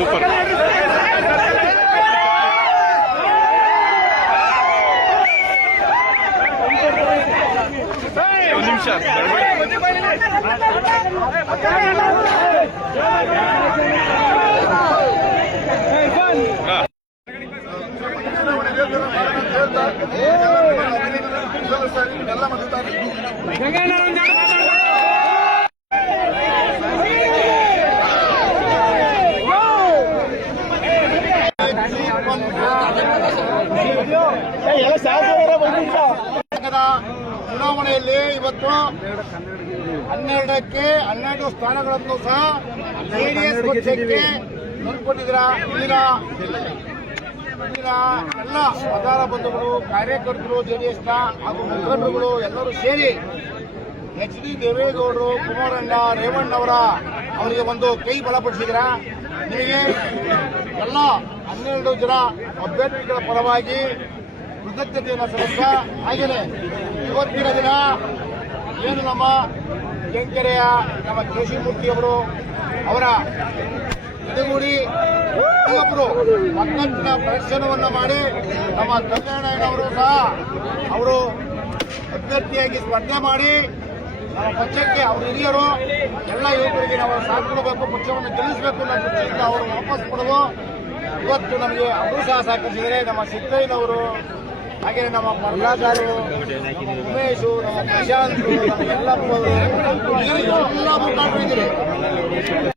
Super. ಒಂದು ನಿಮಿಷ ಚುನಾವಣೆಯಲ್ಲಿ ಇವತ್ತು 12ಕ್ಕೆ 12 ಸ್ಥಾನಗಳನ್ನು ಸಹ ಜೆಡಿಎಸ್ ಪಕ್ಷಕ್ಕೆ ತಂದುಕೊಟ್ಟಿದ್ದೀರಾ. ಎಲ್ಲ ಮತದಾರ ಬಂಧುಗಳು, ಕಾರ್ಯಕರ್ತರು, ಜೆಡಿಎಸ್ನ ಹಾಗೂ ಮುಖಂಡರುಗಳು ಎಲ್ಲರೂ ಸೇರಿ HD ದೇವೇಗೌಡರು, ಕುಮಾರಣ್ಣ, ರೇವಣ್ಣವರ ಅವರಿಗೆ ಒಂದು ಕೈ ಬಲಪಡಿಸಿದ್ರ. ನಿಮಗೆ ಎಲ್ಲ 12 ಜನ ಅಭ್ಯರ್ಥಿಗಳ ಪರವಾಗಿ ಕೃತಜ್ಞತೆಯನ್ನು ಸಲ್ಲಿಸ. ಹಾಗೆಯೇ ಇವತ್ತಿನ ದಿನ ಏನು ನಮ್ಮ ಕೆಂಕೆರೆಯ ನಮ್ಮ ಕೇಶವಮೂರ್ತಿಯವರು ಅವರ ಜೊತೆಗೂಡಿ ಒಬ್ಬರು ಒಗ್ಗಟ್ಟಿನ ಪ್ರದರ್ಶನವನ್ನು ಮಾಡಿ ನಮ್ಮ ತಂದಣ್ಣಯ್ಯನವರು ಸಹ ಅವರು ಅಭ್ಯರ್ಥಿಯಾಗಿ ಸ್ಪರ್ಧೆ ಮಾಡಿ ನಮ್ಮ ಪಕ್ಷಕ್ಕೆ ಅವರು ಹಿರಿಯರು ಎಲ್ಲ ಯುವಕರಿಗೆ ನಾವು ಸಾಥ್ ಕೊಡಬೇಕು, ಪಕ್ಷವನ್ನು ಗೆಲ್ಲಿಸಬೇಕು ಅನ್ನೋ ದೃಷ್ಟಿಯಿಂದ ಅವರು ವಾಪಸ್ ಕೊಡಲು ಇವತ್ತು ನಮಗೆ ಅವರು ಸಹ ಸಹಕರಿಸಿದರೆ. ನಮ್ಮ ಸಿದ್ದಯ್ಯನವರು, ಹಾಗೆ ನಮ್ಮ ಪ್ರಹ್ಲಾದರು, ನಮ್ಮ ಉಮೇಶು, ನಮ್ಮ ಪ್ರಶಾಂತ್, ನಮ್ಮ ಯಲ್ಲಪ್ಪ ಅವರು ಎಲ್ಲ ಮುಖಂಡರು ಇದ್ದೀರಿ.